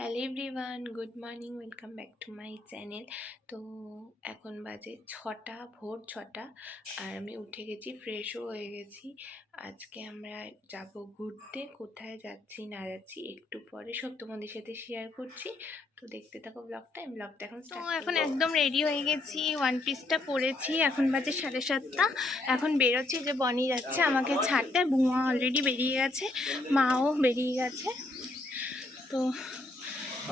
Hello everyone, good morning, welcome back to my channel. তো এখন বাজে ভোর ছটা, আর আমি উঠে গেছি, ফ্রেশও হয়ে গেছি। আজকে আমরা যাব ঘুরতে। কোথায় যাচ্ছি না যাচ্ছি একটু পরে সব তোমাদের সাথে শেয়ার করছি। তো দেখতে থাকো ব্লগটা। আমি ব্লগটা এখন একদম রেডি হয়ে গেছি, ওয়ান পিসটা পরেছি। এখন বাজে 7:30। এখন বেরোচ্ছি, যে বনি যাচ্ছে আমাকে ছাড়তে। বুয়া অলরেডি বেরিয়ে গেছে, মাও বেরিয়ে গেছে। তো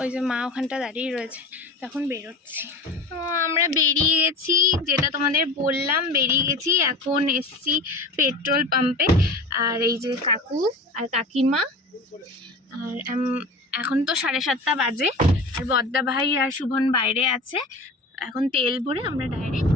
ওই যে মা ওখানটা দাঁড়িয়ে রয়েছে, তখন বেরোচ্ছি। তো আমরা বেরিয়ে গেছি, যেটা তোমাদের বললাম, বেরিয়ে গেছি। এখন এসছি পেট্রোল পাম্পে। আর এই যে কাকু আর কাকিমা, আর এখন তো 7:30 বাজে। আর বদ্দা ভাই আর শুভন বাইরে আছে। এখন তেল ভরে আমরা ডাইরেক্ট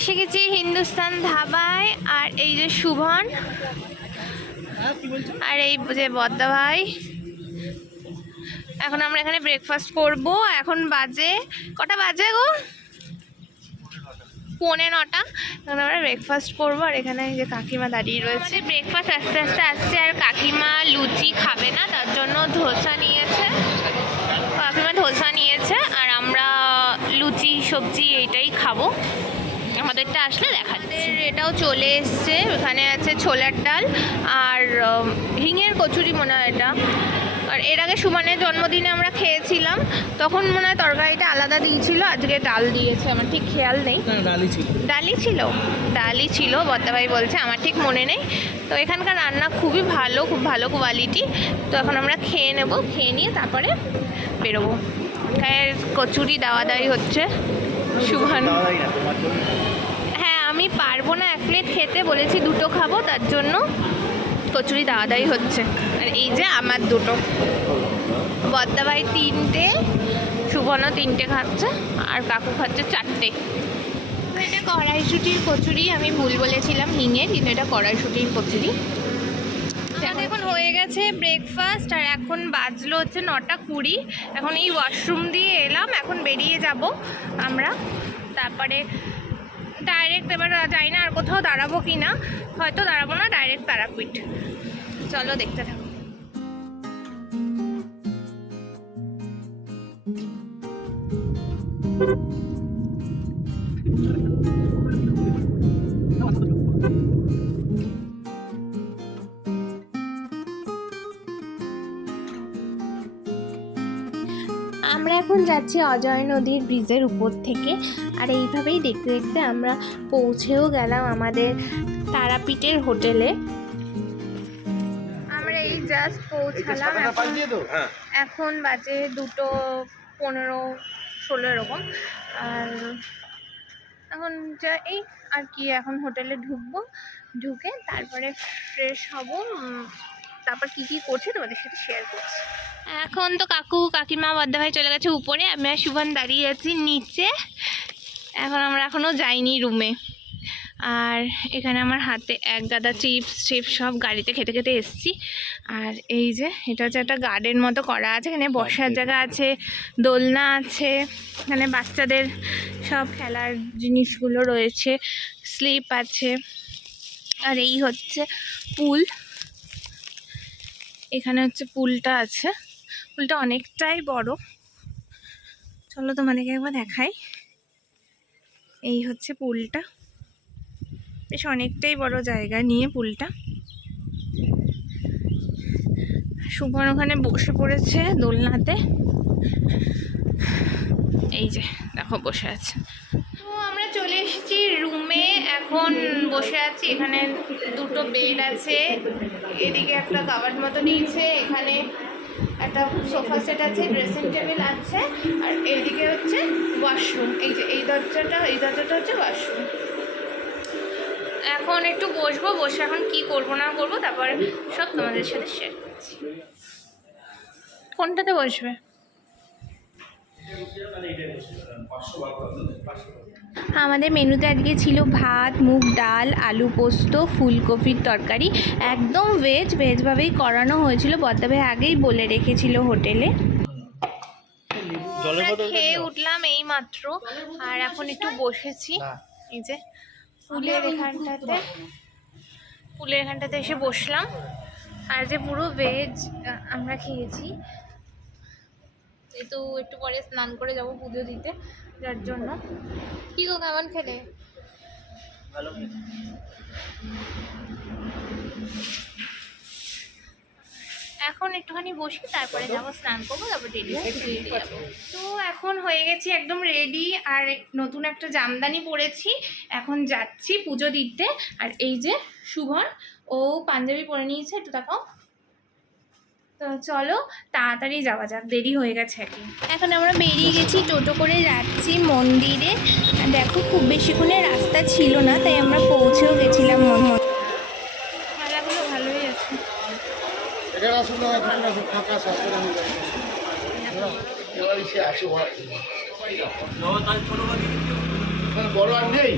এসে গেছি হিন্দুস্তান ধাবায়। আর এই যে শুভন আর এই যে বদ্দা ভাই, এখন আমরা এখানে ব্রেকফাস্ট করব। এখন বাজে কটা বাজে গো? 9:45। এখন আমরা ব্রেকফাস্ট করবো। আর এখানে এই যে কাকিমা দাঁড়িয়ে রয়েছে। ব্রেকফাস্ট আস্তে আস্তে আসছে। আর কাকিমা লুচি খাবে না, তার জন্য ধোসা নিয়েছে। আর আমরা লুচি সবজি এইটাই খাবো। আমাদেরটা আসলে দেখা যাচ্ছে। এটাও চলে এসছে। এখানে আছে ছোলার ডাল আর হিঙের কচুরি মনে হয় এটা। আর এর আগে সুমানের জন্মদিনে আমরা খেয়েছিলাম, তখন মনে হয় তরকারিটা আলাদা দিয়েছিল, আজকে ডাল দিয়েছে। আমার ঠিক খেয়াল নেই। ডালই ছিল বদ্দাভাই বলছে, আমার ঠিক মনে নেই। তো এখানকার রান্না খুবই ভালো, খুব ভালো কোয়ালিটি। তো এখন আমরা খেয়ে নেব, খেয়ে নিয়ে তারপরে বেরোবো। কচুরি দাওয়া দাওয়ি হচ্ছে। সুভান, হ্যাঁ আমি পারবো না 1 প্লেট খেতে, বলেছি 2টো খাবো, তার জন্য কচুরি দাওয়া দাওয়ি হচ্ছে। আর এই যে আমার 2টো, বদ্দা ভাই 3টে, সুভনও 3টে খাচ্ছে, আর কাকু খাচ্ছে 4টে। এটা কড়াইশুটির কচুরি, আমি ভুল বলেছিলাম হিঙের, কিন্তু এটা কড়াইশুটির কচুরি। এখন হয়ে গেছে ব্রেকফাস্ট। আর এখন বাজলো হচ্ছে 9:20। এখন এই ওয়াশরুম দিয়ে এলাম, এখন বেরিয়ে যাব আমরা। তারপরে ডাইরেক্ট, এবার যাই না আর কোথাও দাঁড়াবো কি না, হয়তো দাঁড়াবো না, ডাইরেক্ট তারাপীঠ। চলো দেখতে থাকো। আমরা এখন যাচ্ছি অজয় নদীর ব্রিজের উপর থেকে। আর এইভাবেই দেখতে দেখতে আমরা পৌঁছেও গেলাম আমাদের তারাপীঠের হোটেলে। আমরা এই জাস্ট পৌঁছালাম। এখন বাজে 2:15-16 এরকম। আর এখন এই আর কি, এখন হোটেলে ঢুকে তারপরে ফ্রেশ হব। তারপর কি করছে তোমাদের সাথে শেয়ার করছি। এখন তো কাকু কাকিমা বদ্দা ভাই চলে গেছে উপরে, আমি আর শুভন দাঁড়িয়ে আছি নিচে। এখন আমরা এখনও যাইনি রুমে। আর এখানে আমার হাতে এক গাদা চিপস সব গাড়িতে খেতে খেতে এসছি। আর এই যে এটা হচ্ছে একটা গার্ডেন মতো করা আছে, এখানে বসার জায়গা আছে, দোলনা আছে, এখানে বাচ্চাদের সব খেলার জিনিসগুলো রয়েছে, স্লিপ আছে। আর এই হচ্ছে পুল, এখানে হচ্ছে পুলটা আছে। পুলটা অনেকটাই বড়, চলো তোমাদেরকে একবার দেখাই। এই হচ্ছে পুলটা, বেশ অনেকটাই বড় জায়গা নিয়ে পুলটা। সুমন ওখানে বসে পড়েছে দোলনাতে, এই যে দেখো বসে আছে। তো আমরা চলে এসেছি রুমে, এখন বসে আছি। এখানে 2টো বেড আছে, এদিকে একটা কাভার্ড মতো নিয়েছে, এখানে একটা সোফা সেট আছে, ড্রেসিং টেবিল আছে, আর এইদিকে হচ্ছে ওয়াশরুম। এই যে এই দরজাটা হচ্ছে ওয়াশরুম। এখন একটু বসে এখন কি করবো না করবো তারপরে সব তোমাদের সাথে শেয়ার করছি। কোনটাতে বসবে? আমাদের মেনুতে আজকে ছিল ভাত, মুগ ডাল, আলু পোস্ত, ফুলকপির তরকারি, একদম ভেজভাবেই করানো হয়েছিল। বদ্দা ভাই আগেই বলে রেখেছিল হোটেলে। খেয়ে উঠলাম এই মাত্র, আর এখন একটু বসেছি এই যে পুলের এখানটাতে এসে বসলাম। আর যে পুরো ভেজ আমরা খেয়েছি, তো একটু পরে স্নান করে যাব পুজো দিতে, যার জন্য। কি গো, কেমন খেলে? ভালো। এখন একটুখানি বসি, তারপরে যাবো স্নান করবো, তারপর রেডি যাবো। তো এখন হয়ে গেছি একদম রেডি, আর নতুন একটা জামদানি পরেছি, এখন যাচ্ছি পুজো দিতে। আর এই যে শুভন, ও পাঞ্জাবি পরে নিয়েছে, একটু তাকাও। তো চলো তাড়াতাড়ি যাওয়া যাক, দেরি হয়ে গেছে এখন। এখন আমরা বেরিয়ে গেছি, টোটো করে যাচ্ছি মন্দিরে। দেখো খুব বেশিক্ষণের রাস্তা ছিল না, তাই আমরা পৌঁছেও গেছিলাম। মেলাগুলো ভালোই আছে। বড় আর নেই।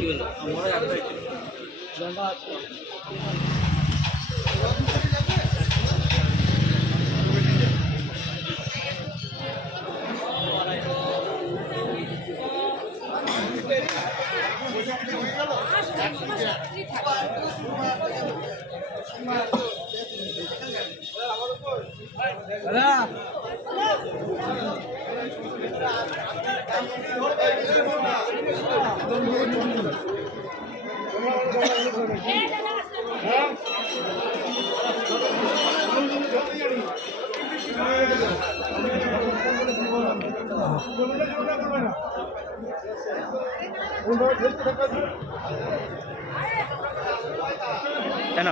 কেন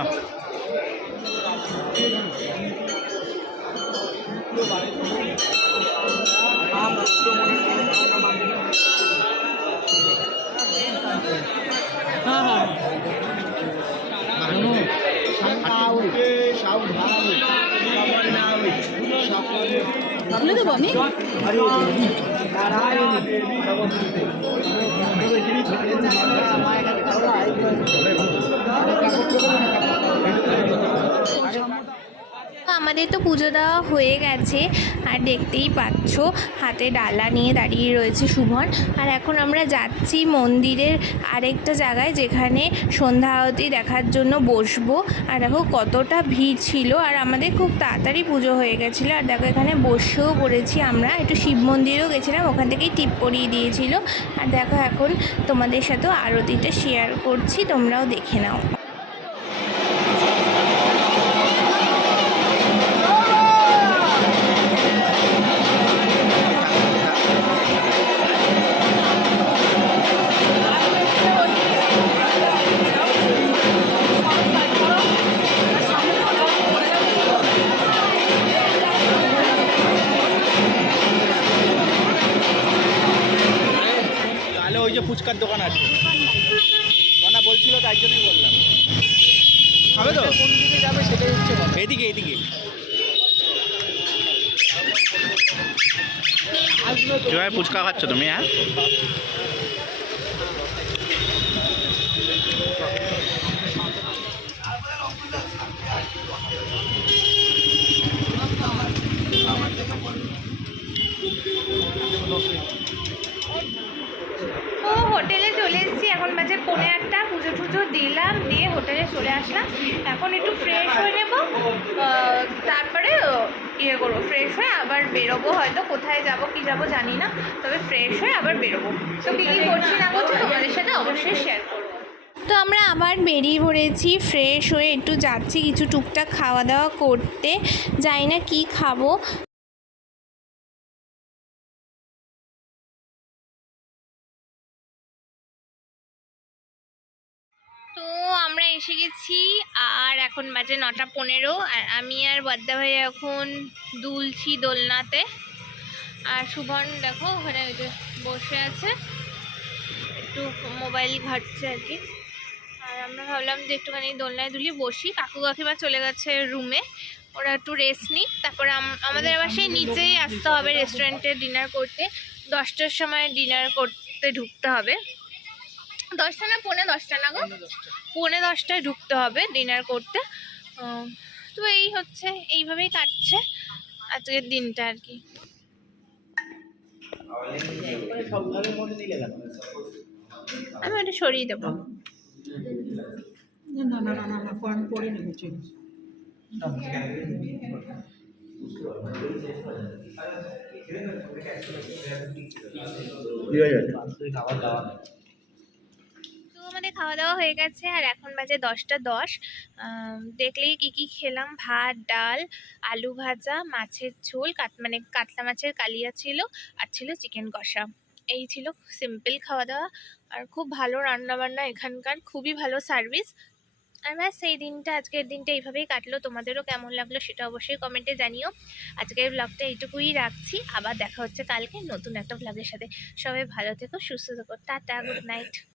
ভাবলে দেবো আমি। আমাদের তো পুজো দেওয়া হয়ে গেছে, আর দেখতেই পাচ্ছ হাতে ডালা নিয়ে দাঁড়িয়ে রয়েছে শুভন। আর এখন আমরা যাচ্ছি মন্দিরের আরেকটা জায়গায়, যেখানে সন্ধ্যা আরতি দেখার জন্য বসবো। আর দেখো কতটা ভিড় ছিল, আর আমাদের খুব তাড়াতাড়ি পুজো হয়ে গেছিলো। আর দেখো এখানে বসেও পড়েছি আমরা, একটু শিব মন্দিরেও গেছিলাম, ওখান থেকেই টিপ পরিয়ে দিয়েছিল। আর দেখো এখন তোমাদের সাথেও আরতিটা শেয়ার করছি, তোমরাও দেখে নাও। ওই যে ফুচকার দোকান আছে, মনা বলছিল, তাই জন্যই বললাম। হবে তো? কোন দিকে যাবে সেটাই হচ্ছে কথা। এদিকে এদিকে কিভাবে ফুচকা খাচ্ছ তুমি? হ্যাঁ, হোটেলে চলে এসেছি, এখন বাজে 8:45, পুজো টুজো দিলাম, দিয়ে হোটেলে চলে আসলাম। এখন একটু ফ্রেশ হয়ে নেবো, তারপরে ইয়ে করবো, ফ্রেশ হয়ে আবার বেরোবো। হয়তো কোথায় যাব কি যাব জানি না, তবে ফ্রেশ হয়ে আবার বেরোবো। তো কী কী করছি না করছি তোমাদের সাথে অবশ্যই শেয়ার করবো। তো আমরা আবার বেরিয়ে পড়েছি, ফ্রেশ হয়ে একটু যাচ্ছি কিছু টুকটাক খাওয়া দাওয়া করতে, জানি না কী খাবো। তো আমরা এসে গেছি, আর এখন বাজে 9:15, আর আমি আর বদ্দা ভাই এখন দুলছি দোলনাতে। আর শুভন দেখো ওখানে ওই যে বসে আছে, একটু মোবাইল ঘাঁটছে আর কি। আর আমরা ভাবলাম যে একটুখানি দোলনায় দুলি বসি। কাকু কাকিমা চলে গেছে রুমে, ওরা একটু রেস্ট নিক, তারপরে আমাদের আবার সেই নিচেই আসতে হবে রেস্টুরেন্টে ডিনার করতে। 10টার সময় ডিনার করতে ঢুকতে হবে, 10টা না 10:45 না গো, 10:45টায় ঢুকতে হবে ডিনার করতে। তো এই হচ্ছে, এইভাবেই কাটছে আজকের দিনটা আর কি। একবারে সব ঘরের মধ্যে নিলে কেন? আমি এটা সরিয়ে দেবো। না না না না না আমি পরে নেবো চেঞ্জ। খাবার দাওয়া তো আমাদের খাওয়া দাওয়া হয়ে গেছে আর এখন বাজে 10টা 10। দেখলেই কি কি খেলাম, ভাত ডাল আলু ভাজা মাছের ঝোল মানে কাতলা মাছের কালিয়া ছিল, আর ছিল চিকেন কষা। এই ছিল সিম্পল খাওয়া দাওয়া, আর খুব ভালো রান্না বান্না এখানকার, খুবই ভালো সার্ভিস। আর ব্যাস সেই দিনটা, আজকের দিনটা এইভাবেই কাটলো। তোমাদেরও কেমন লাগলো সেটা অবশ্যই কমেন্টে জানিও। আজকের ব্লগটা এইটুকুই রাখছি, আবার দেখা হচ্ছে কালকে নতুন একটা ব্লগের সাথে। সবাই ভালো থেকো, সুস্থ থেকো, টাটা, গুড নাইট।